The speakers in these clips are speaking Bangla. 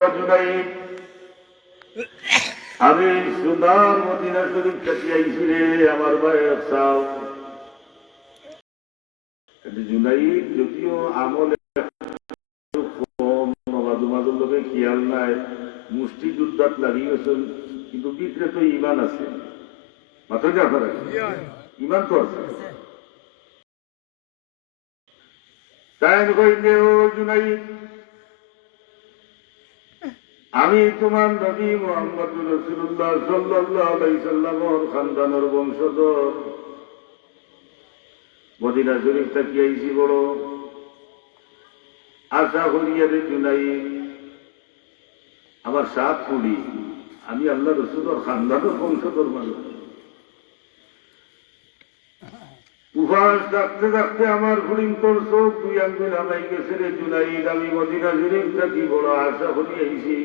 জুনাইদ, আমি সুন্দর মদিনা শরীফ থেকে আইছি রে আমার ভাইয়ের চাও। জুনাইদ যদিও আমলে কম, নবাজুমাজুর লোকে খেয়াল নাই, মুষ্টি যুদ্ধাত লাগি গেছেন, কিন্তু ভিতরে তো ইমান আছে। মাথায় যা ফেরা ইমান তো আছে। তাই কইলে ও জুনাইদ, আমি তোমার নবী মুহাম্মদ রাসূলুল্লাহ সাল্লাল্লাহু আলাইহি সাল্লামের খানদানের বংশধর। মদিনা শরীফ থেকে আইছি বড় আশা করিয়া রে জুনাইদ, আমার সাত কুড়ি, আমি আল্লাহ রসুলের খানদানের বংশধর মানুষ। উপাস থাকতে থাকতে আমার ঘুরিম তোর চোখ দুই আঙ্গুল আমাই গেছে রে জুনাইদ। আমি মদিনা শরীফ থাকি বড় আশা করি আইছি,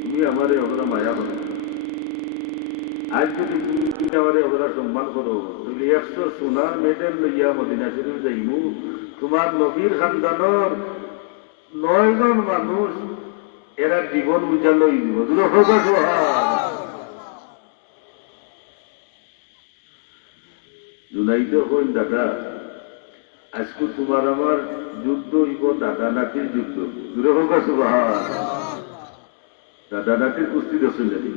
তুমি আমারে ওরা মায়া করো। আজ যদি তুমি আমারে ওরা সম্মান করো, তুমি 100 সোনার মেডেল লইয়া মদিনা শরীফ যাইমু। তোমার নবীর খানদানের 9 জন মানুষ এরা জীবন উজাল হয়ে দিব। জুনাইদ কইন, দাদা আজকে তোমার আমার যুদ্ধ হইব, দাদা নাতির যুদ্ধ। দূরে হোক দাদা নাতির কুস্তি দর্শন জানি।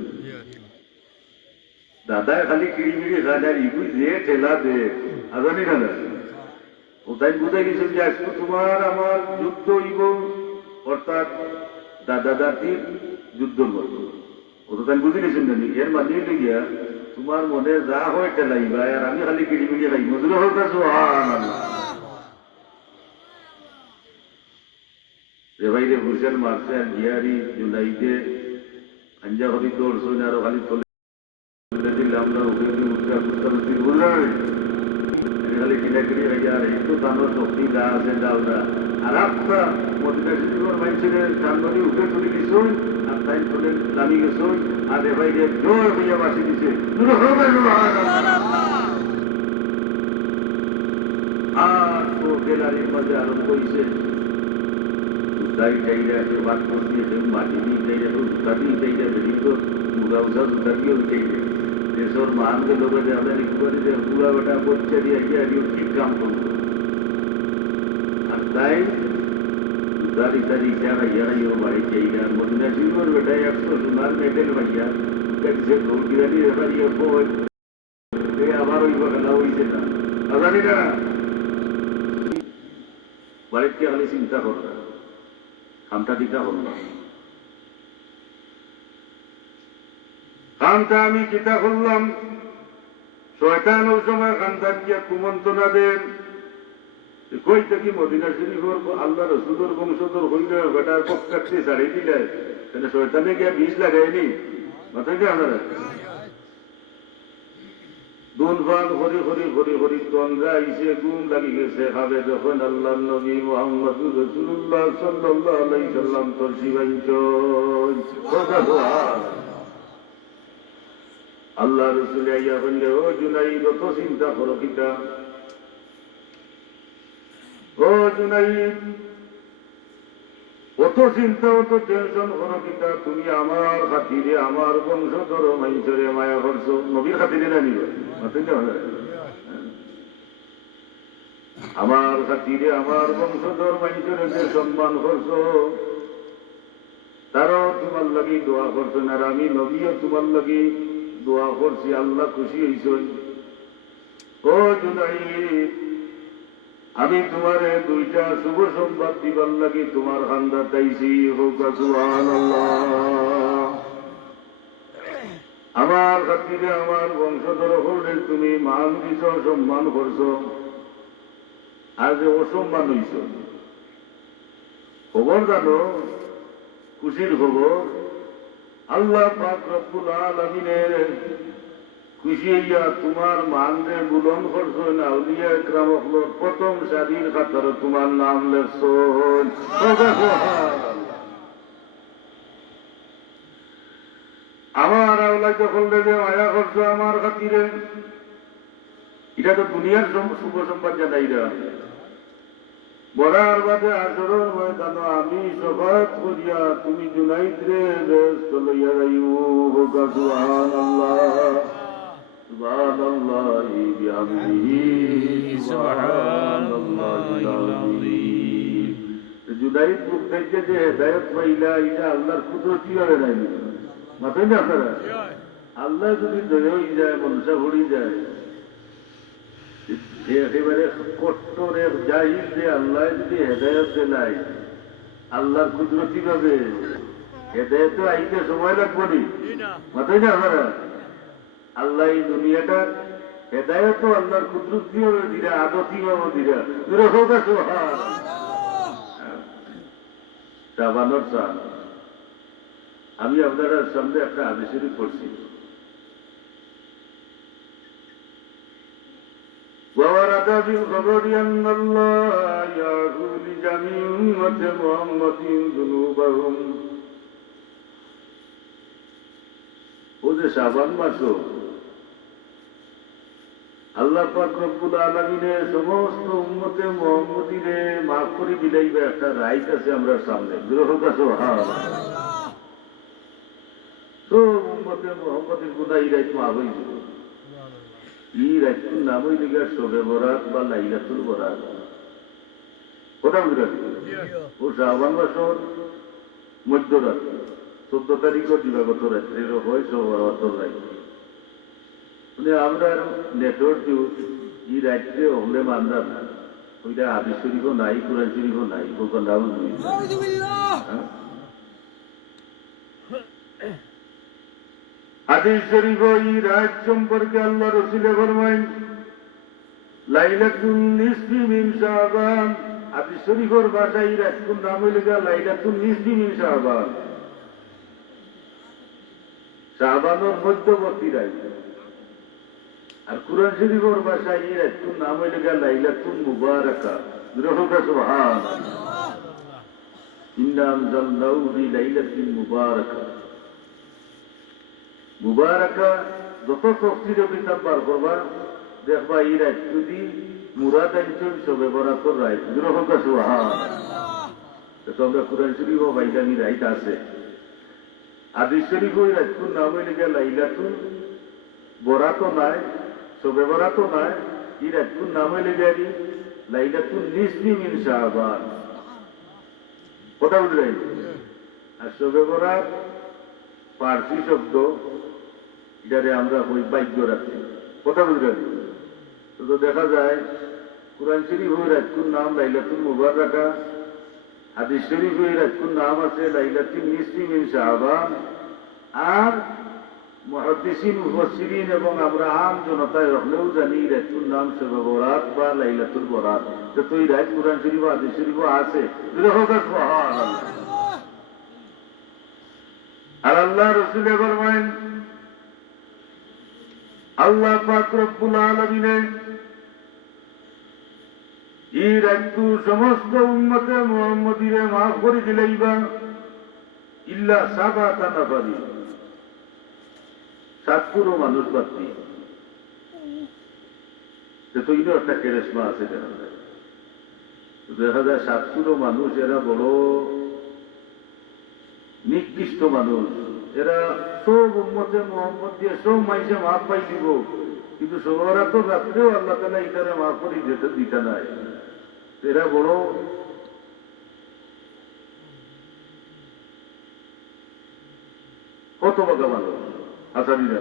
দাদা খালি কিড়িমিড়ি খান আর ইগুই যে ঠেলা দে আজানি না। ও তাই বুঝাই গেছেন যে আজকে তোমার আমার যুদ্ধ হইব, অর্থাৎ দাদা দাদির যুদ্ধর মতো। ও তো তাই বুঝে গেছেন জানি। এর মানে গিয়া তোমার মনে যা হয় ঠেলাইবা, আর আমি খালি কিড়িমিড়ি খাই। মজুরে হোক রে ভাই রে হুসেন মারছে আর গিয়ারি জুনাইদে আঞ্জা হরি দৌড়ছেন, আরো খালি চলে দিলাম না খালি কিনাকিরি খাইয়া। এই তো দানোর শক্তি যা আছে ডালটা আর আপনা মদিনা শরীফের মানুষের জানবানি উঠে চলে গেছুন, আর তাই চলে নামি গেছুন, আর এ ভাই রে জোর হইয়া বাসি দিছে। আর তো গেলারির মাঝে আরম্ভ হয়েছে জুতাই চাইলে বাদ করে দিয়েছে, মাটি দিয়ে চাইলে জুতা দিয়ে চাইলে বেরিয়ে তো মুগা উষা জুতা দিয়েও চাইলে দেশের মানকে লোকে আমাদের একবারে যে পুরা বেটা বচ্চা দিয়ে গিয়ে ঠিক কাম করতো। আর তাই জুতার ইত্যাদি ইচ্ছা খাইয়া খাইও বাড়ি চাইলে। আর মদিনা শরীফের বেটায় 100 সোনার মেডেল ভাইয়া সে দৌড় গিরানি রেফারিয়ে কই আবার ওই খেলা হয়েছে না জানি না। বাড়িতে খালি চিন্তা করবে, খামটা দিতে হল না। খামটা আমি চিন্তা করলাম, শয়তান ওই সময় খামটা গিয়া কুমন্ত্রণা দেন, কই থেকে মদিনা শরীফের আল্লাহ রসুলের বংশধর হইলে বেটার পক্ষে ছাড়িয়ে দিলে শয়তানে গিয়া বিষ লাগায়নি। মাথায় কি আপনারা দুনফান হরি হরি হরি হরি তন্দ্রা আইসে গুম লাগি গেছে। হবে যখন আল্লাহ নবী মুহাম্মদ রাসূলুল্লাহ সাল্লাল্লাহু আলাইহি সাল্লাম তোর শিবাইছ আল্লাহ রসুল আইয়া বললে, ও জুনাইদ তো চিন্তা করো কিটা, ও জুনাইদ অত চিন্তা অত টেনশন করো কিটা, তুমি আমার খাতিরে আমার বংশধর মানুষরে মায়া করছো। নবীর খাতিরে না নিবে, আমার খাতিরে আমার বংশধর মানুষরে যে সম্মান করছো, তারাও তোমার লাগি দোয়া করছো না। আর আমি নবীও তোমার লাগি দোয়া করছি, আল্লাহ খুশি হইছেন। ও জুনাইদ, আমি তোমারে 2টা শুভ সংবাদ দিবার লাগি তোমার খান্দা চাইছি। হোক সুবহানাল্লাহ। আমার খাতিরে আমার বংশধর হলে তুমি মান দিছ, সম্মান করছো, আর যে অসম্মান হইছ। খবর জানো, খুশির খবর, আল্লাহ পাক রব্বুল আলামিনের খুশি হইয়া তোমার মান যে বুলন করছেন, আউলিয়া ইকরাম হলোর প্রথম সারির খাতারে তোমার নাম লেখছেন। আমার আওলাই যখন লেগে মায়া করছো আমার খাতিরে, এটা তো দুনিয়ার শুভ সংবাদ জানাই। বড়ার বাদে আসরের ময়দান আমি সবাত করিয়া তুমি জুনাইদ রে ব্যস্ত লইয়া যাইও হোকা সুবহানাল্লাহ সুবহানাল্লাহি বিহামদিহি সুবহানাল্লাহিল আযীম। জুনাইদ মুখ থেকে যে হেদায়েত পাইলা এটা আল্লাহর কুদরত কিভাবে নাই মাথায় না আপনারা? আল্লাহ যদি দয়া হয়ে যায় মনসা ভরি যায় যে একেবারে কট্টর এক জাহিল যে আল্লাহ যদি হেদায়ত দেয় আল্লাহর কুদরতি ভাবে হেদায়ত আইতে সময় লাগবে নি মাথায় না আপনারা? আল্লাহ এই দুনিয়াটা হেদায়ত আল্লাহর কুদরতি ভাবে দিরা আদতি ভাবে দিরা চাবানোর চান। আমি আপনারা সামনে একটা হাদিস শরীফ পড়ছি وورد في الخبر أن الله يغفر لجميع أمة محمد ذنوبهم। ওদের শাবান মাসও আল্লাহ পাক রব্বুল আলামিনের সমস্ত উম্মতে মুহাম্মদীরে মাফ করে দিলাইবে একটা রাইট আছে আমরা সামনে গ্রহটা সুবহানাল্লাহ। তো উম্মতে মুহাম্মদের গুনাহ এই রাইট মাফ হয়ে যাবে। এই রাইতুর নাম হইলে গিয়া শবে বরাত বা লাইলাতুল বরাত। কথা বুঝলেন? ও শাবান মাসের মধ্যরাত 14 তারিখের দিবাগত রাত্রের হয় শবে বরাতর রাত। মানে আমরা নেটওয়ার্ক দিও এই রাত্রে হলে মানরা না ওইটা হাদিস শরীফ নাই কোরআন শরীফ নাই বলতাম হাদিস শরীফ এই রাত সম্পর্কে আল্লাহ রাসূল ফরমায়েন লাইলাতুন নিসফি মিন শাবান। হাদিস শরীফের ভাষায় এই রাতটার নাম হইল লাইলাতুন নিসফি মিন শাবান, শাবানের মধ্যবর্তী রাত। আর কুরআন শরীফের ভাষায় এই রাতটার নাম হইল লাইলাতুল মুবারাকা। গ্রহটা সুবহানাল্লাহ। ইন্না আনজালনাহু ফি লাইলাতিন মুবারাকা। মুবারাকা যত তফসিরে কিতাব বার করবা দেখবা এই রাত যদি মুরাদ আনছেন শবে বরাতর রাত। গ্রহটা সুবহানাল্লাহ। তো আমরা কুরআন শরীফ ও বাইদানি রাত আছে। হাদিস শরীফ ওই রাতটার নাম হইল লাইলাতুল বরাতও নাই শবে বরাতও নাই। এই রাতটার নাম হইল লাইলাতুল নিসফি মিন শাবান। কথা বুঝলেন? আর শবে বরাত পারসি শব্দ, এটারে আমরা ওই বাক্য রাখছি। কথা বুঝলেন? তো দেখা যায় কুরআন শরীফ ওই রাতটার নাম লাইলাতুল মুবারাকা, হাদিস শরীফ ওই রাতটার নাম আছে লাইলাতুল নিসফি মিন শাবান। আর মুহাদ্দিসিন মুফাসসিরিন এবং আমরা আম জনতায় হলেও জানি এই রাতটার নাম শবে বরাত বা লাইলাতুল বরাত। তো এই রাত কুরআন শরীফ হাদিস শরীফ আছে। সুবহানাল্লাহ। আর আল্লাহ রাসূল ফরমায়েন আল্লাহ পাক রব্বুল আলামিন এই রাতটু সমস্ত উম্মতে মুহাম্মদীরে মাফ করে দিলাইবা ইল্লা সাবাতা নাফারি, 7 পুরো মানুষ বাদ দিয়ে। তো এইটা একটা কেরেসমা আছে দেখা যায় 7 পুরো মানুষ এরা বড় নিকৃষ্ট মানুষ। এরা সব উম্মতে মুহাম্মদ দিয়ে সব মাইসে মাফ পাই দিব, কিন্তু সবারা তো রাত্রেও আল্লাহ তাআলা এখানে মাফ করে যেতে দিতে নাই। এরা বড় কত বাগা মানুষ আসারিরা।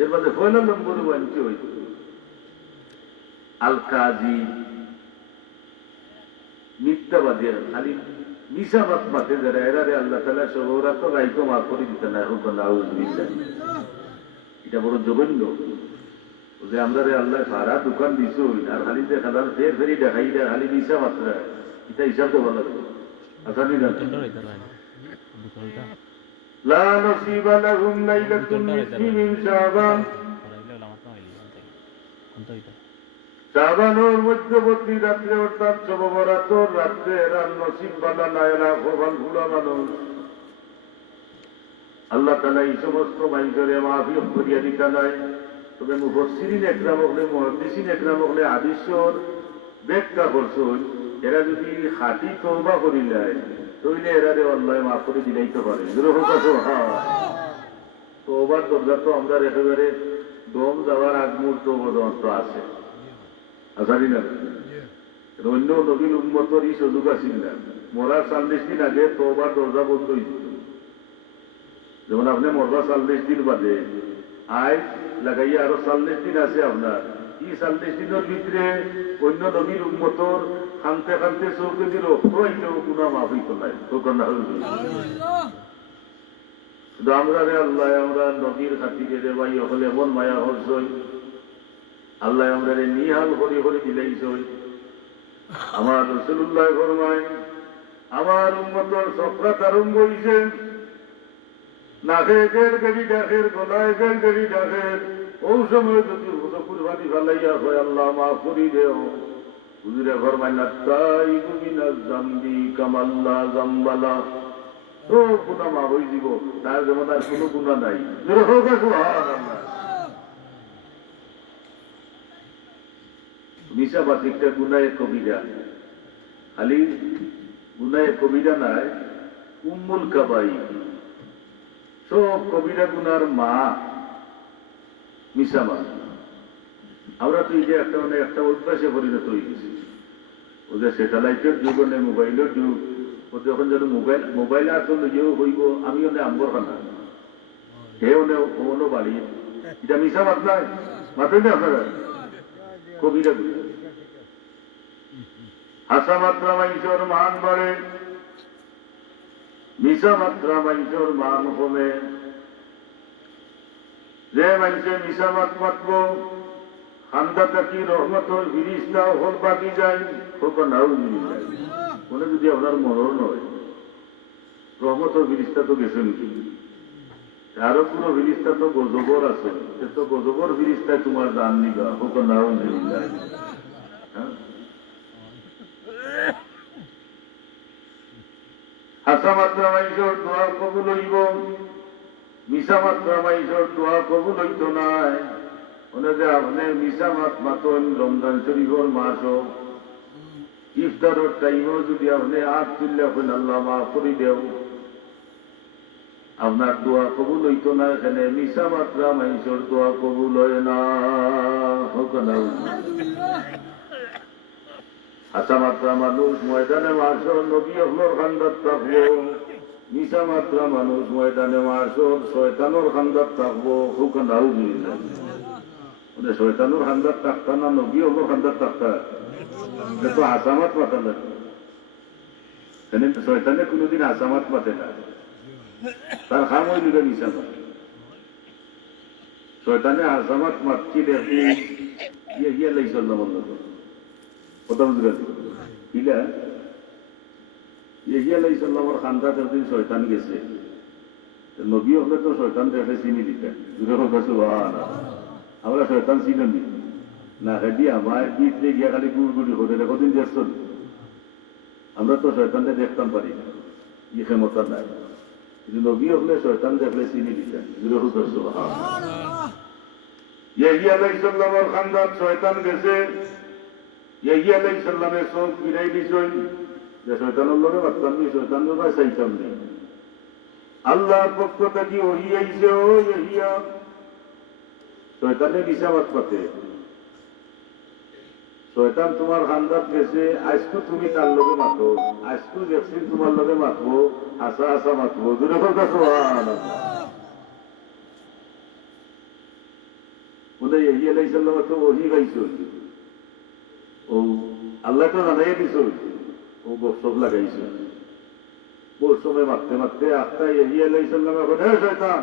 এর মধ্যে পয়লা নম্বর ওয়ানটি হইত আল কাজী, মিথ্যাবাদী, খালি মিশাবাদ মাঠে যারা এরারে আল্লাহ তাআলা সবরা তো রাইতো মাফ করে দিতে না। এটা বড় জঘন্য যে আমরা রে আল্লাহ সারা দোকান দিছ আর খালি দেখালাম ফের ফেরি দেখাই দেয় খালি মিশা মাত্রা। এটা হিসাব তো ভালো লাগবে আসানি না। লা নসিবা লাহুম লাইলাতুন নিসফি মিন শাবান। শাবানের মধ্যবর্তী রাত্রে অর্থাৎ শবে বরাতর রাত্রে এরা নসিব বালা না, এরা ভোগান ভুলা মানুষ। আল্লাহ তাআলা এই সমস্ত মানুষের মাফিয়ত করিয়া দিতে নাই। তবে মুফাসসিরিন একরাম হলে মুহাদ্দিসিন একরাম হলে হাদিসের ব্যাখ্যা করছুন এরা যদি খাঁটি তওবা করিলায় তইলে এরারে আল্লাহ মাফ করে দিলাইতে পারে তওবার দরজা তো আমরা একেবারে দম যাওয়ার আগ মুহূর্ত পর্যন্ত আছে আসারি না অন্য নবীর উম্মতর এই সুযোগ আসিল না মরার 40 দিন আগে তওবার দরজা বন্ধ হয়ে যেত যেমন আপনি মরবা 40 দিন বাদে আয় লাগাইয়া আরো 40 দিন আছে আপনার এই 40 দিনের ভিতরে অন্য নবীর উম্মতর খানতে খানতে চৌকে দিল হইলেও গুণা মাফ হইত নাই তো কন্যা হইল শুধু আমরা রে আল্লাহ আমরা নবীর খাতিরে রে ভাই হলে এমন মায়া হরছই আল্লাহ আমরা রে নিহাল হরি হরি দিলাইছই আমার রাসূলুল্লাহ ফরমায় আমার উম্মতর সফরাত আরম্ভ হইছে নাকে গেল গেলি ডাকের গলায় গেল গেলি ডাকের ও সময় যদি কুরবানি ফালাইয়া হয় আল্লাহ মাফ করি দেও হুজুরে ফরমায় না তাইবু মিনাজ জামবি কামাল্লা জামবালা তো গুনাহ মাফ হয়ে যাব তার যেমন আর কোনো গুনাহ নাই সুবহানাল্লাহ মিশা বাতিকটা গুনাহে কবিরা খালি গুনাহে কবিরা নাই উম্মুল কাবাইর সব কবিরা গুনার মা মিশা মা আমরা তো এই যে একটা অভ্যাসে পরিণত হয়ে গেছি ওদের স্যাটেলাইটের যুগ নেই মোবাইলের যুগ ও যখন যেন মোবাইলে আসলে ইয়েও হইব আমি ওনে আম্বর খানা হে ওনে ওনো বাড়ি এটা মিশা মাত নাই মাতেন না আপনারা কবিরা গুনা হাসা মাত্রা মানুষের মান বাড়ে মিশা মাত্রা মানুষের মান কমে যে মানুষে মিশা মাত মাতব খান্দা থাকি রহমতর ফিরিস্তা হল বাকি যায় হোক নাও যায় মনে যদি আপনার মরণ নয় রহমতর ফিরিস্তা তো গেছেন কি আরো পুরো ফিরিস্তা তো গজবর আছে সে তো গজবর ফিরিস্তায় তোমার দান নিবা হোক নাও যায় হাসা মাত্রা মানুষের দোয়া কবুল হইব মিশা মাত্রা মানুষের দোয়া কবুল হইত নাই ওনাদের আপনি মিশা মাত মাতন রমজান শরীফর মাস ইফতারের টাইমও যদি আপনি হাত তুললে আপনি আল্লাহ মাফ করে দেও আপনার দোয়া কবুল হইত না এখানে মিশা মাত্রা মানুষের দোয়া কবুল হয় না হোক না হাসা মাত্রা মানুষ ময়দানে মাসর নবী আপনার খান্দার থাকবো মিশা মাত্রা মানুষ ময়দানে মাসর শয়তানোর খান্দার থাকবো হুক নাও মানে শয়তানোর খান্দার থাকতা না নবী আপনার খান্দার থাকতা এটা তো হাসামাত মাতা না শয়তানে কোনোদিন হাসামাত মাতে না তার খাম হইল মিশা মাত শয়তানে হাসামাত মাতছি দেখি ইয়ে লাইছিল না বন্ধ কথা বুঝতে ইলা ইয়া আলাইহিসসালামের খানদাত একদিন শয়তান গেছে নবী হলে তো শয়তান দেখে চিনি দিতে আমরা শয়তান চিনি নি না হেডি আমার পিঠে গিয়া খালি গুড়গুড়ি করে কদিন দেখছ আমরা তো শয়তানকে দেখতাম পারি না ই ক্ষমতা নাই কিন্তু নবী হলে শয়তান দেখলে চিনি দিতে ইয়া আলাইহিসসালামের খানদাত শয়তান গেছে ইয়া আলাইহিসসালামের চোখ ফিরাই দিছেন যে শয়তানের লগে বার্তাম নি শয়তানের ভাই চাইতাম নি আল্লাহর পক্ষ থেকে ওহি আইছে ও ইয়া শয়তানে মিশাবাত পাতে শয়তান তোমার খান্দাত গেছে আজকে তুমি তার লগে মাতো আজকে দেখছি তোমার লগে মাতবো আসা আসা মাতবো দূরে কথা সুবহানাল্লাহ বলে ইয়া আলাইহিসসালাম তো ওহি গাইছো ও আল্লাহ তো জানাই দিছ ও গপ লাগাইছে ওর সময় মারতে মারতে আখতা ইয়া আলাইহিসসালাম এখন হে শয়তান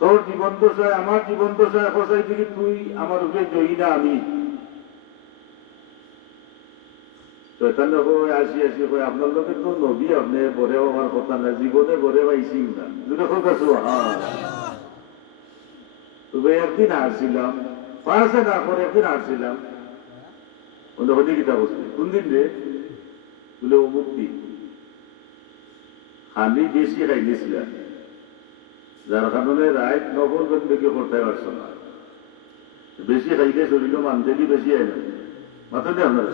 তোর জীবন দশায় আমার জীবন দশায় ফসাই দিলি তুই আমার উপরে জয়ী না আমি শয়তান আসি আসি কই আপনার লোকের তো নবী আপনি বরে আমার কথা না জীবনে বরে পাইছি না দুটো কথা তবে একদিন আসছিলাম পাশে না করে একদিন আসছিলাম ওদের হতে কিতা বসে কোন দিন রে বলে ও মুক্তি আমি বেশি খাইলেছিলাম যার কারণে রায় নকল বেগে করতে পারছো না বেশি খাইলে শরীর মানতে কি বেশি হয় না মাথা দিয়ে আপনার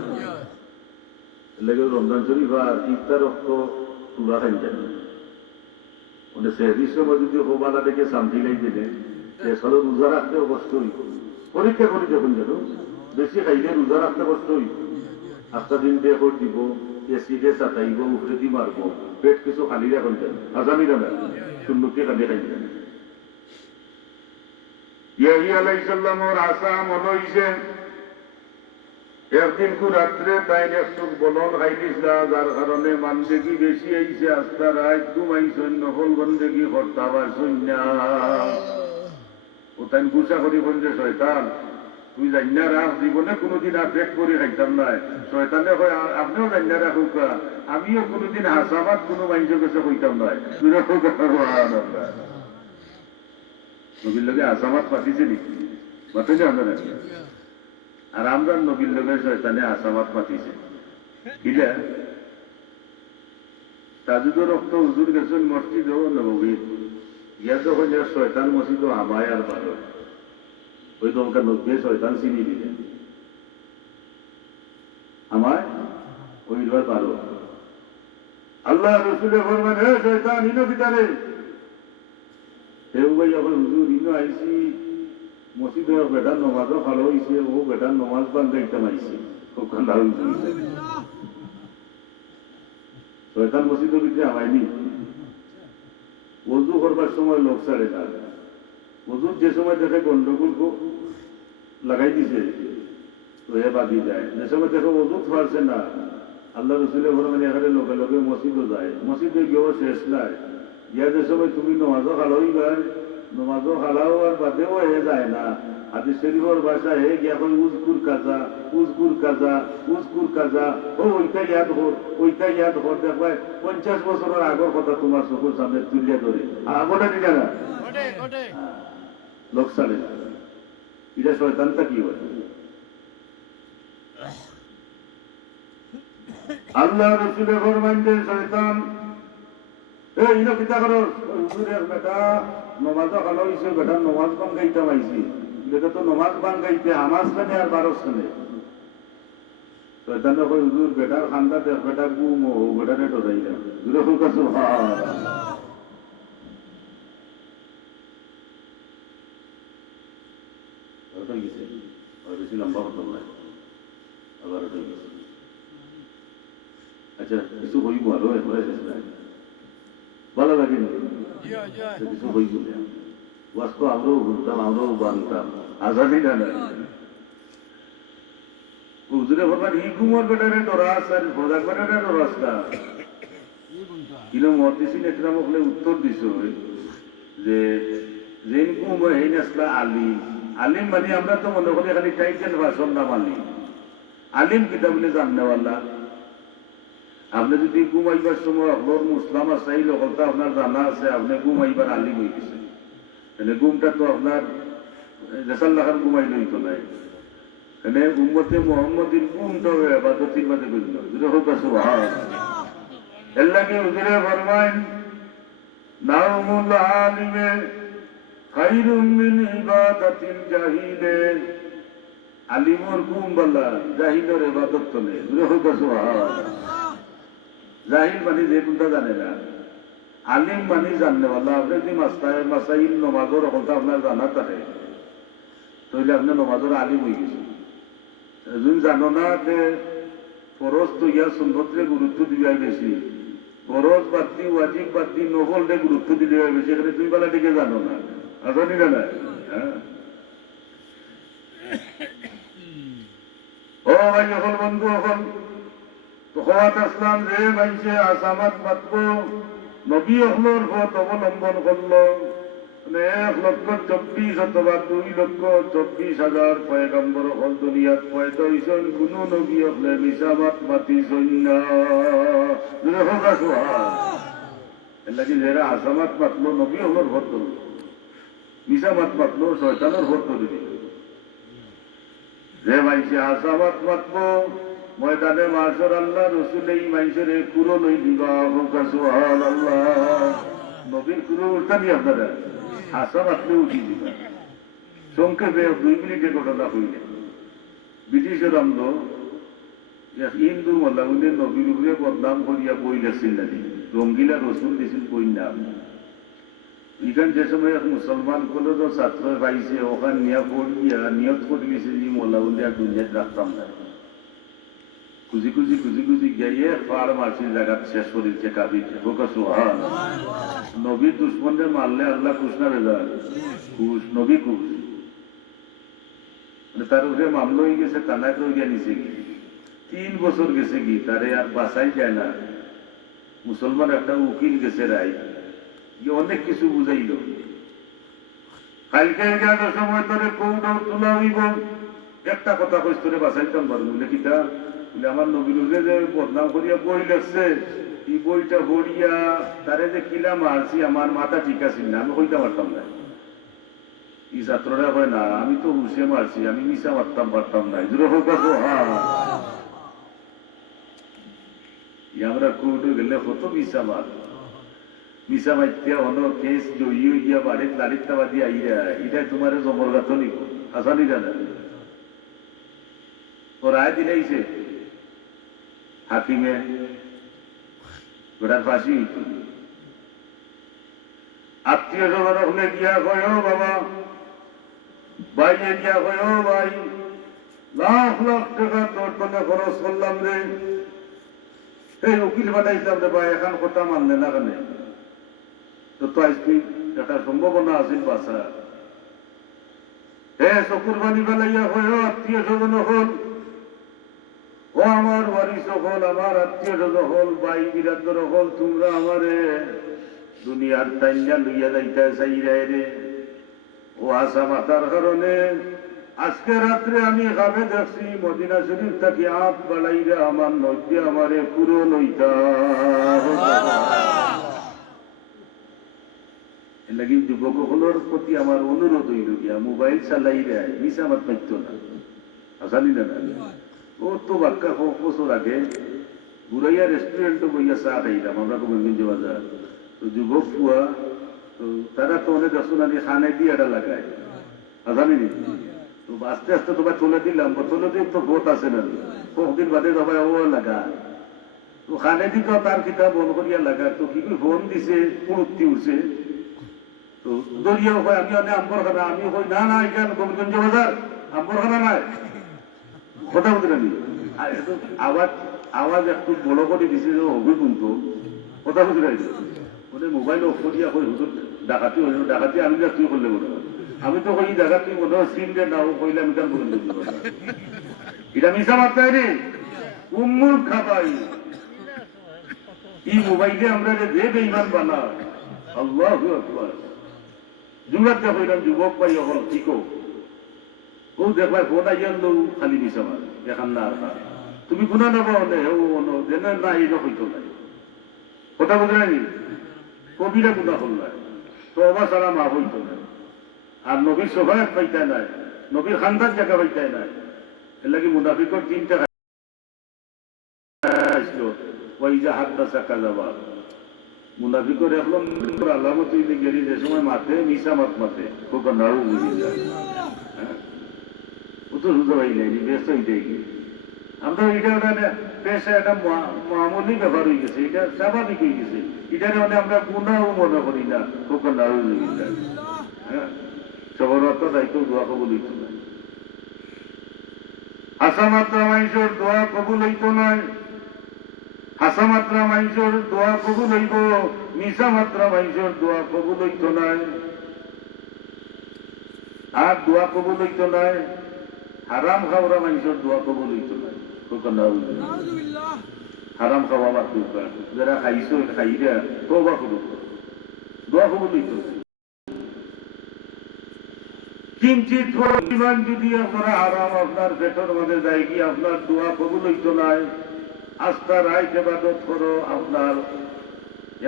লেগে রমজান শরীফ আর ইফতার রক্ত তুলা খাই যান মানে সেহরির সময় যদি হোবালা ডেকে সামথিলাই দিলে সে রোজা রাখতে কষ্ট হইব পরীক্ষা করি যখন যেন বেশি খাইলে রোজা রাখতে কষ্ট হইব আটটা দিন দিয়ে করে দিব এসিডে চাটাইব উপরে দি মারব পেট কিছু খালি রাখুন যান আজানি না শূন্যকে খালি খাই যান ইয়াহি আলাইসাল্লামর আশা মনে হইছে একদিন কু রাত্রে তাই একটু বলন খাইলিসা যার কারণে মানদেগি বেশি আইছে আস্তা রাত ঘুমাইছেন নকল গন্দেগি হর্তা পারছেন না ও তাই গুছা করি যে শয়তান তুই জান্না রাখ জীবনে কোনোদিন আর পেট করে খাইতাম নাই শয়তানে কয় আপনিও জান্না রাখুক আমিও কোনোদিন হাসাবাদ কোনো মানুষের কাছে কইতাম নাই তুই নবীর লোকে হাসাবাদ পাঠিয়েছে নাকি মাথা জানো না আর আমরা নবীর লোকের শয়তানে আসামাত পাতিছে কিলা তাজুদর রক্ত হুজুর গেছেন মসজিদ ও নবী ইয়া যখন শয়তান মসজিদ আমায় আর ভালো ওই তোমাকে নব্বে শয়তান চিনি দিলেন আমায় ওইবার পারো আল্লাহ রসুলে বলবেন হে শয়তান ইনো ভিতরে হেউ ভাই যখন হুজুর ইনো আইসি মসজিদে বেটার নমাজও ভালো হয়েছে ও বেটার নমাজ বান্ধাইতে মাইছে খুব ঠান্ডা হয়েছে শয়তান মসজিদের ভিতরে আমায়নি ওজু করবার সময় লোক ছাড়ে না ওজুর যে সময় দেখে গন্ডগোল লাগাই দিছে তো এ বাদি যায় যে সময় দেখে ওজু পারছে না আল্লাহ রসুলের ঘরে মানে এখানে লোকে লোকে মসজিদও যায় মসজিদে গিয়েও শেষ নাই ইয়া যে সময় তুমি নমাজও ভালো হয়ে যায় নমাজও হালাও আর বাদেও হয়ে যায় না হাদিস শরীফের ভাষা হে গিয়া কই উজকুর কাজা উজকুর কাজা উজকুর কাজা ও ওইটা ইয়াদ কর দেখবাই 50 বছরের আগের কথা তোমার চোখের সামনে তুলিয়া ধরে আগোটা দিলে না লোক সালে এটা শয়তানটা কি হয় আল্লাহ রসুলের ফরমান যে শয়তান এই ইনো কিতা করো হুজুরের বেটা নমাজ ভালো হয়েছে বেটা নমাজ বান গাইতে পাইছি এটা তো নমাজ বান গাইতে আমার স্থানে আর 12 স্থানে শয়তান কই হুজুর বেটার খান্দা দেখ বেটা গুম ও বেটারে ডরাই না দূরে হোক সুবহানাল্লাহ ওটা গেছে আর বেশি লম্বা হতো না আবার ওটা গেছে আচ্ছা কিছু হইব আরো এবারে শেষ নাই ভালো লাগে না কিছু হইব না বাস্তব আমরাও ঘুরতাম আমরাও বানতাম আজাদি না হুজুরে ভগবান ই ঘুমর বেটারে ডরাস আর ভোজাক বেটারে ডরাস না কিন্তু মতিসিন একরাম হলে উত্তর দিছ যে যেন ঘুম এই নাসলা আলিম আলিম মানে আমরা তো মনে করি খালি টাইটেল ভাষণ নাম আলিম আলিম কিতাব বলে জাননেওয়ালা আপনি যদি ঘুমাইবার সময় আপনার মুসলাম আছে এই লোকটা আপনার জানা আছে আপনি ঘুমাইবার আলিম হয়ে গেছে মানে ঘুমটা তো আপনার দেশাল লাখার ঘুমাইলেই তো নাই মানে উম্মতে মোহাম্মদীর ঘুমটা এবাদতির মাঝে বুঝল যদি হোক এর লাগে হুজুরে ফরমাইন নাউমুল আলিমে খায়রুম মিন ইবাদাতিল জাহিলে আলিমর ঘুম বলা জাহিলের ইবাদত তোলে যদি হোক জাহিল মানে যে কোনটা জানে না আলিম মানে জাননেওয়ালা আপনি যদি মাসাইল নমাজের কথা আপনার জানা থাকে তাহলে আপনি নমাজের আলিম হয়ে গেছে যদি জানো না যে ফরজ তো ইয়া সুন্নতরে গুরুত্ব দিবে বেশি ফরজ বাদ দি ওয়াজিব বাদ দি নফলরে গুরুত্ব দিলে বেশি এখানে দুই বেলা দিকে জানো না জানি না হ্যাঁ ও ভাই এখন বন্ধু এখন তখন আসলাম যে মাইসে আসামাত মাতব নবী হলোর পথ অবলম্বন করলো 1,24,000 অথবা 2,24,000 পয়গম্বর হল দুনিয়াত পয়দা হইছেন কোন নবী হলে মিসামাত মাতিছেন না এর লাগি যারা আসামাত মাতলো নবী হলোর ভোট করল মিসামাত মাতলো শয়তানের ভোট করে দিল যে মাইসে আসামাত মাতবো ময়দানে মাসর আল্লাহ রসুল এই মাইসের কুরো লই দিবা সুবহানাল্লাহ নবীর কুরো উল্টানি আপনারা হাসা মাত্রে উঠি দিবা সংক্ষেপে 2 মিনিটে ঘটনা হইলে ব্রিটিশের আমল হিন্দু মোল্লাগুনে নবীর উপরে বদনাম করিয়া বই লেখছিল নাকি রঙ্গিলা রসুল দিছিল বই নাম এখান যে সময় এক মুসলমান কলেজও ছাত্র পাইছে ওখান নিয়া পড়িয়া নিয়ত করে গেছে যে মোল্লাগুনে আর দুনিয়াত রাখতাম না খুঁজি খুঁজি খুঁজি খুঁজি গিয়ে পাড় মারছির জায়গা শেষ করেছে কাবির সোহান নবীর দুশ্মনে মারলে আল্লাহ খুশ না বেজার খুশ নবী খুশ তার উপরে মামলা হয়ে গেছে তানায় তো গিয়ে নিছে কি 3 বছর গেছে কি তারে আর বাসাই যায় না মুসলমান একটা উকিল গেছে রায় গিয়ে অনেক কিছু বুঝাইল কালকে এগানোর সময় তোরে কৌটাও তোলা হইব একটা কথা কইস তোরে বাসাইতাম পারবো বলে কিটা বলে আমার নবীর যে বদনাম করিয়া বই লেখছে এই বইটা পড়িয়া তারে যে কিলা মারছি আমার মাথা ঠিক আছে না আমি হইতে পারতাম না এই ছাত্ররা হয় না আমি তো হুসে মারছি আমি মিশা মারতাম পারতাম না এগুলো হোক হ্যাঁ আমরা কোর্টে গেলে কত মিশা মার মিশা মারতে অন্য কেস জয়ী হইয়া বাড়ির লাড়িটা বাদি আইয়া এটাই তোমার জবরগাত নিব আসানি জানা ও রায় দিলাইছে হাকিমে গোটার ফাঁসি হইত আত্মীয় স্বজন হলে গিয়া কয় বাবা বাইরে গিয়া কয় ভাই লাখ লাখ টাকা তোর তলে খরচ করলাম রে এই উকিল বানাইছিলাম রে ভাই এখন কথা মানলে না কেন তো তো আজকে একটা সম্ভাবনা আছিল বাসা হে চকুর বাণী বেলাইয়া কয় আত্মীয় স্বজন হল ও আমার ওয়ারিস হল আমার আত্মীয় স্বজন হল ভাই বিরাদর হল তোমরা আমারে দুনিয়ার তাইয়া লইয়া যাইতে চাই রে ও আশা মাতার কারণে আজকে রাত্রে আমি খাবে দেখছি মদিনা শরীফ থাকি হাত বাড়াইরা আমার নদী আমারে পুরো লইতা লাগি যুবকসকলের প্রতি আমার অনুরোধ হইল গিয়া মোবাইল চালাই রে মিশা মাত মাইত না আসানি না ও তো বাক্কা বছর আগে বুড়াইয়া রেস্টুরেন্টে বইয়া চা খাইলাম আমরা গোবিন্দগঞ্জ বাজার তো যুবক পুয়া তো তারা তো অনেক দর্শনানি খানে দিয়ে এটা লাগায় জানি তো আস্তে আস্তে তোমায় তুলে দিলাম তুলে দিয়ে তো বোধ আছে না কতদিন বাদে তোমায় ও লাগা তো খানে দি তো তার কিতাব বন করিয়া লাগা তো কি ফোন দিছে পুরুত্তি উঠছে তো দরিয়াও হয় আমি অনেক আম্বরখানা আমি কই না না এখানে গোবিন্দগঞ্জ বাজার আম্বরখানা নাই কথা বলতে নামি আওয়াজ আওয়াজ একটু বড় করে দিছে যে হবে কিন্তু কথা বলতে নামি মানে মোবাইল অফ করিয়া কই হুজুর ডাকাতি হইল ডাকাতি আমি যা তুই করলে বলো আমি তো কই জায়গা তুই মনে হয় সিম দে নাও কইলে আমি তার বলতে এটা মিশা মারতে রে উম্মুর খাবাই এই মোবাইলে আমরা যে বেঈমান বানা আল্লাহু আকবার যুবকটা কইলাম যুবক ভাই হল ঠিকও ও দেখবাই ফোন আইয়ান লো খালি মিশা মার এখান না আর তুমি গুণা নেবো ও দেন না এই হইতো নাই কথা বুঝে নাই কবিরা গুণা করলাই তো অবা ছাড়া মা হইতো না আর নবীর সভায় পাইতে নাই নবীর খানদার জায়গা পাইতে নাই এর লাগে মুনাফিকর 3টা ওই যে হাত বাসা কাজাবা মুনাফিকর এখন আলামত গেলি যে সময় মাথে মিশা মাথে খোকা নাড়ু বুঝি যায় ও তো রুজা ভাই নাই ব্যস্ত হইতেই গিয়ে আমরা এটা ওটা পেশা একটা মামুলি ব্যাপার হয়ে গেছে এটা স্বাভাবিক হয়ে গেছে এটারে মানে আমরা গুণাও মনে করি না খোকা নাড়ু বুঝি যায় হ্যাঁ সবার অর্থ দায়িত্ব দোয়া কবুল হইত না হাসা মাত্রা মানুষের দোয়া কবুল হইত নয় হাসা মাত্রা মানুষের দোয়া কবুল হইব মিশা মাত্রা মানুষের দোয়া কবুল হইত নয় আর দোয়া কবুল হইত নয় হারাম খাওয়া মানুষের দোয়া কবুল হইত নয় হারাম খাওয়া মাত্র যারা খাইছো খাইরা তওবা করো দোয়া কবুল হইত কিঞ্চিত পরিমাণ যদি আপনারা আরাম আপনার পেটের মধ্যে যায় কি আপনার দোয়া কবুল হইত নয় আস্থা রায় এবাদত করো আপনার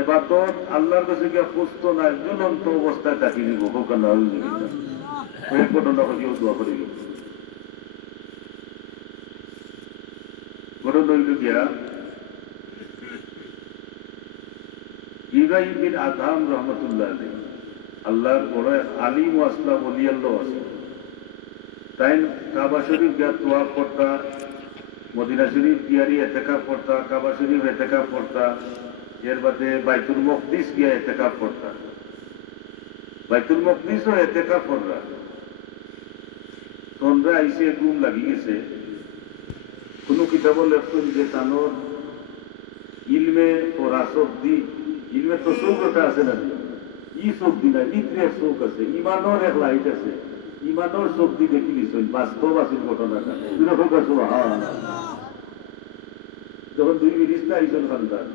এবাদত আল্লাহর কাছে গিয়ে সুস্থ নয় জ্বলন্ত অবস্থায় তাকে দিব হোক না ওই ঘটনা করিও দোয়া করে গেল ঘটনা হইল গিয়া ইব্রাহিম বিন আদহাম রহমতুল্লাহ আলাইহি আল্লাহর বড় আলিম ও আসলাম ওলি আল্লাহ আছে তাই কাবা শরীফ গিয়া তোয়াফ করতা মদিনা শরীফ তিয়ারি এতেকাফ করতা, কাবা শরীফ এতেকাফ করতা, এর বাদে বাইতুল মকদিস গিয়া এতেকাফ করতা। বাইতুল মকদিসও এতেকাফ কররা। তোমরা আইসে ঘুম লাগি গেছে, কোনো কিতাব লেখছেন যে তানোর ইলমে পড়া শব্দি, ইলমে তো চৌকটা আছে না, ই শব্দি না, ইত্রে চৌক আছে, ইমানোর এক লাইট আছে, ইমানোর শব্দি দেখি নিশ্চয় বাস্তব আছে ঘটনাটা। যখন দুই ফিরিস্তা আইসন খান্দার,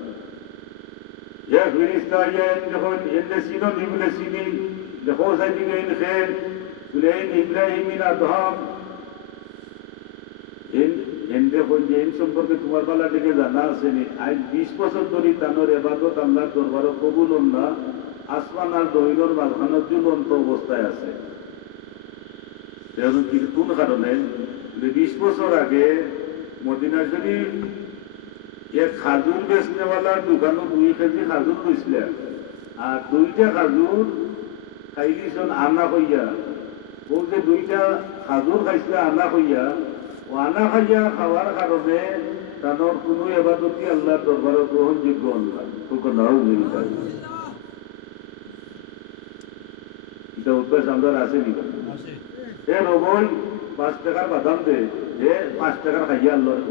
এক ফিরিস্তা আইয়েন যখন এনে চিনো নিবলে চিনি, দেখো সাইদিকে ইন খেল, তুলেন ইব্রাহিমিন আদহাম, এনদে যে এন সম্পর্কে তোমার পালা থেকে জানা আছে নি, আজ 20 বছর ধরে তানোর এবাদত আল্লাহর দরবারে কবুল হন না, আসমান আর দৈনর মাঝখানে ঝুলন্ত অবস্থায় আছে। কোন কারণে 20 বছর আগে মদিনা শরীফ এক খাজুর বেচনেওয়ালার দোকানে 2 কেজি খাজুর লইছিলেন, আর 2টা খাজুর খাইলিছন আনা হইয়া, ও যে 2টা খাজুর খাইছিল আনা হইয়া, ও আনা খাইয়া খাওয়ার কারণে তানোর কোনো এবাদতি আল্লাহর দরবারে গ্রহণযোগ্য হন, তোকে নাও মিলতা। এটা অভ্যাস আমাদের আছে নি? এ রবই 5 টাকার বাদাম দে, এ 5 টাকার খাইয়া আল্লাহর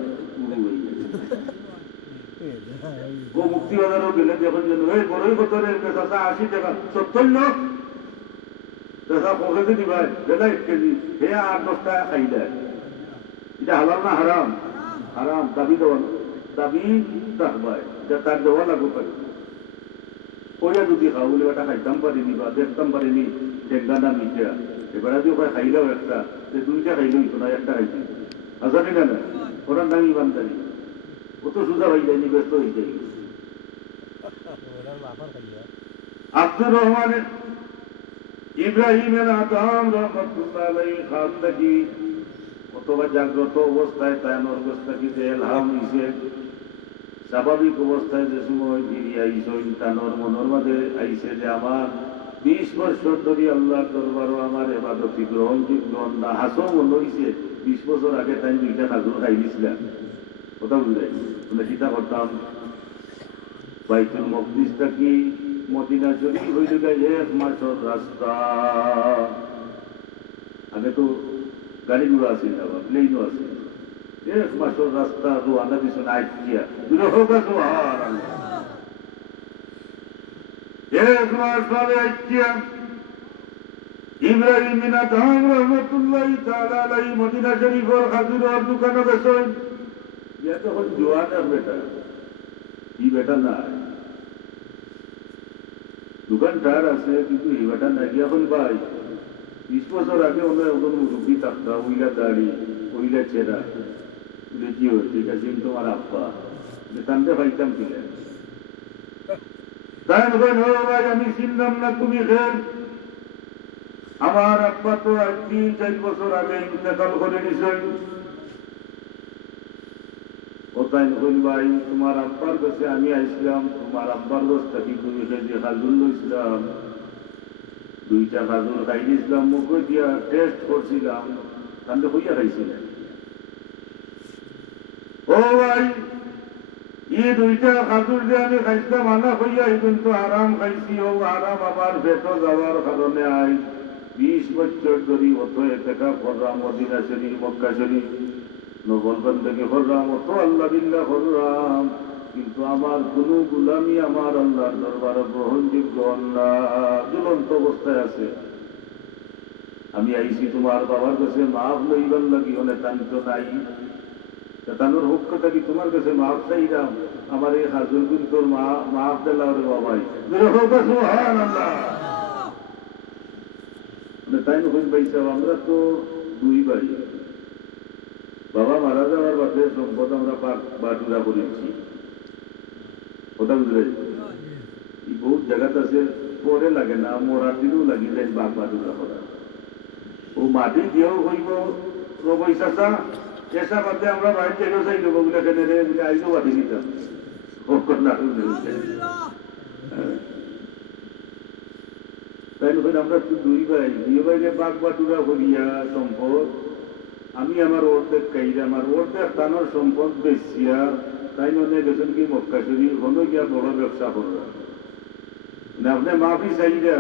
ও মুক্তিবাজারও গেলে যখন যেন এই বড়ই বছরে পেশা 80 টাকা 70 লোক পেশা পকেটে দিবাই বেলা 1 কেজি, হে 8-10 টাকা খাই দেয়। এটা হালাল না হারাম? হারাম। দাবি দেওয়া, দাবি রাখবাই, এটা তার দেওয়া লাগু পারে। ওইয়া যদি খাও বলে ওটা খাইতাম পারিনি বা দেখতাম পারিনি ঠেঙ্গা না মিঠা, এবারে যদি ওখানে খাইলেও একটা, 2টা খাইলেও হইতো না, একটা খাইছি আজানি না, ওটার নাম ইমানদারি। ও তো সুদা হয়ে যায়নি, ব্যস্ত হয়ে যায়। আব্দুর রহমান ইব্রাহিমের আদম রহমতুল্লাহ আলাইহি খান থাকি অথবা জাগ্রত অবস্থায় তাইনোর অবস্থা কি এলহাম হইছে, স্বাভাবিক অবস্থায় যে সময় ফিরিয়ে আইসই তানোর মনের মাঝে আইসে যে আমার 20 বছর ধরে আল্লাহর দরবারও আমার এবাদতি গ্রহণযোগ্য না, হাসো মনে হইছে 20 বছর আগে তাই 2টা খাজুর খাই দিছিলাম। কথা বুঝাই মানে চিন্তা করতাম বাইতুল মকদিসটা কি মদিনা শরীফ হইল 1 মাসের রাস্তা। আগে তো গাড়ি ঘোড়া আছে না, প্লেনও আছে, 1 মাসের রাস্তা রোয়ানা দিছেন আইটিয়া, 1 মাস পরে আইটিয়া ইব্রাহিম বিন আদহাম রহমতুল্লাহ তাআলা আলাইহি মদিনা শরীফের খাজুরের দোকানে গেছেন। ইয়া তো হল জোয়ানের বেটা, এই বেটা না, দোকানদার আছে কিন্তু এই বেটা না। গিয়া হল ভাই 20 বছর আগে ওনার মুরব্বী থাকতা, ওইলা দাড়ি, ওইলা চেরা, কি হয়েছে? ঠিক আছে তোমার আব্বা টানতে পাইতাম কিনা, তাই ভাই আমি চিনলাম না, তুমি খেল। আমার আব্বা তো 3-4 বছর আগে ইন্তেকাল করে নিছেন। ও তাই ভাই তোমার আব্বার কাছে আমি আইসলাম, তোমার আব্বার কাছ থেকে 2 কেজি খাজুর লইছিলাম, 2টা খাজুর খাই দিয়েছিলাম, মুখে দিয়া টেস্ট করছিলাম, তাহলে হইয়া খাইছিলেন। ও ভাই এই 2টা খাজুর যে আমি খাইছিলাম আনা হইয়া, এই কিন্তু আরাম খাইছি, ও আরাম আমার পেটো যাওয়ার কারণে আই 20 বছর ধরে অত এতেকাফ করলাম, মদিনা শরীফ, মক্কা শরীফ, নগরগঞ্জ থেকে করলাম, অত আল্লাহ বিল্লাহ করলাম, কিন্তু আমার কোন গুলামি আমার আল্লাহর দরবারে গ্রহণযোগ্য না, ঝুলন্ত অবস্থায় আছে। আমি আইছি তোমার বাবার কাছে মাফ লইবার লাগি, অনেক তান্ত নাই, তানোর হোক কথা কি তোমার কাছে মাফ চাইলাম, আমার এই হাজুর গুণ তোর মাফ দিলাম রে বাবাই, তাই নয় ভাই সাহেব। আমরা তো 2 ভাই, বাবা মারা যাওয়ার বাদে সম্পদ আমরা বাটুরা করেছি, কথা বুঝলে? বহুত জায়গাতে আছে পরে লাগে না, মরার দিনও লাগি যায় বাটুরা করা। ও মাটি দিয়েও হইব রবই চাষা, চেষ্টা করতে আমরা বাইরে থেকে চাই দেবো বলে কেন রে বলে আইসও বাটি দিতাম। তাই আমরা তো 2 ভাই, 2 ভাইকে বাঘ বাটুরা করিয়া সম্পদ আমি আমার অর্ধেক খাইলে আমার অর্ধেক টানোর সম্পদ বেচিয়া তাই মনে গেছেন কি মক্কা শরীফ হলো গিয়া বড় ব্যবসা করবা না আপনি মাফি চাইরা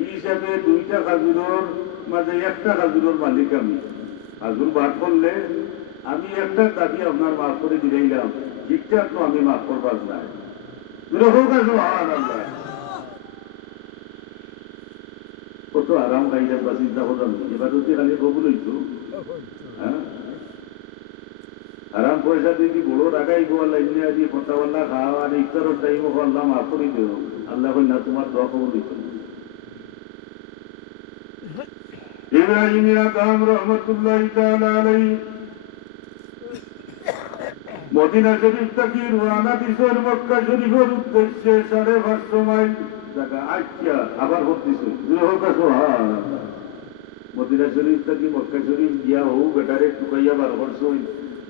এই হিসাবে দুইটা খাজুরের মাঝে একটা খাজুরের মালিক আমি খাজুর বাদ করলে আমি একটা দাবি আপনার মাফ করে দিলাম ঠিকঠাক তো আমি মাফ করবার নাই কত আরাম খাইলে বা চিন্তা করলাম এবার যদি খালি কবুল হইতো হ্যাঁ আরাম পয়সা দিয়ে বড় টাকাই গোয়াল্লা ইন্ডিয়া দিয়ে ফটাওয়াল্লা খাওয়া আর ইফতারের টাইম আল্লাহ মাফ করে দেব আল্লাহ কই না তোমার দোয়া কবুল হইতো ইব্রাহিম আদম রহমতুল্লাহ তাআলা আলাইহি মদিনা শরীফ থেকে রওনা দিছেন মক্কা শরীফের উদ্দেশ্যে 550 মাইল জায়গা আচ্ছা আবার করতেছে মদিনা শরীফ থেকে মক্কা শরীফ গিয়া হোক বেটারে টুকাইয়া বার করছই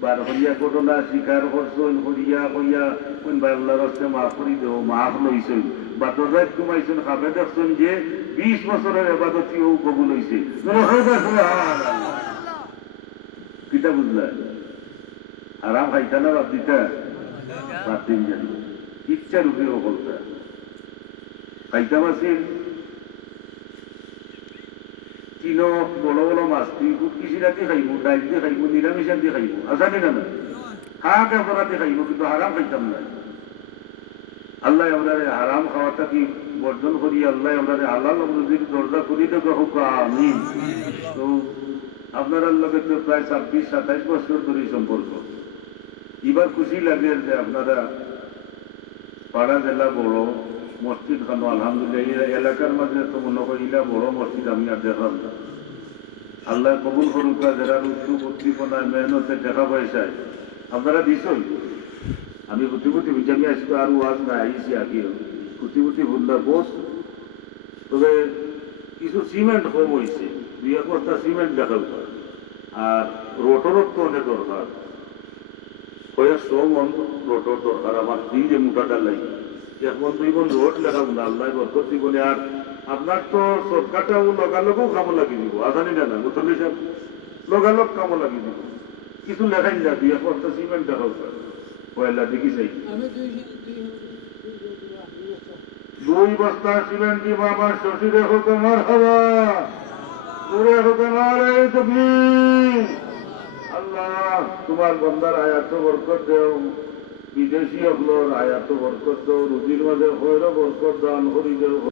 বার করিয়া ঘটনা স্বীকার করছই করিয়া কইয়া কোন আল্লাহর রাস্তে মাফ করি দেও মাফ লইছই বাতরাত ঘুমাইছেন খাবে দেখছেন যে 20 বছরের ইবাদতি ও কবুল হইছে কিতা বুঝলেন আরাম খাইতা না বাদ দিতা বাদ দিন জানি ইচ্ছার উপরে বলতা খাইতাম আছে চিনো বড় বড় মাছ তুই ফুটকিসি রাতে খাইব ডাইল দিয়ে খাইব নিরামিষান দিয়ে খাইব আসানি না না হ্যাঁ কেমরাতে খাইব কিন্তু হারাম খাইতাম না আল্লাহ আমরা হারাম খাওয়াটা কি বর্জন করি আল্লাহ আমরা হালাল রুজির দরজা করি দেবো হোক আমিন তো আপনার লোকের তো প্রায় 26-27 বছর ধরে সম্পর্ক এবার খুশি লাগে যে আপনারা পাড়া জেলা বড় মসজিদ খানো আলহামদুলিল্লাহ এই এলাকার মাঝে তো মনে করি বড় মসজিদ আমি আর দেখলাম না আল্লাহ কবুল করুকা যারা উদ্যোগ উদ্দীপনায় মেহনতে টাকা পয়সায় আপনারা দিছই আমি বুদ্ধি আমি আসতো আর ওয়াজ না আইসি আগে বুদ্ধি ভুললা বোস তবে কিছু সিমেন্ট কম হয়েছে 2 বস্তা সিমেন্ট দেখাল আর রোটরও তো অনেক দরকার কয়েক 100 মন রোটর দরকার আমার দিলে মোটাটা লাগে 1 মন 2 মন রোড লেখাবো না আল্লাহ বরকত দিব আর আপনার তো সৎকাটাও লগালগও কামো লাগিয়ে দিব আজানি না মুতলি সাহেব লগালগ কামো লাগিয়ে দিব কিছু লেখাই না 2 বস্তা সিমেন্ট দেখাও পয়লা দেখি চাই 2 বস্তা সিমেন্ট দিব আমার শ্বশুরে হোক আমার হওয়া পুরে হোক আমার আল্লাহ তোমার বন্দার আয়াত বরকত দেও বিদেশি হকলোর আয়াত বরকত দেও রুজির মাঝে হইরও বরকত দান করি দেও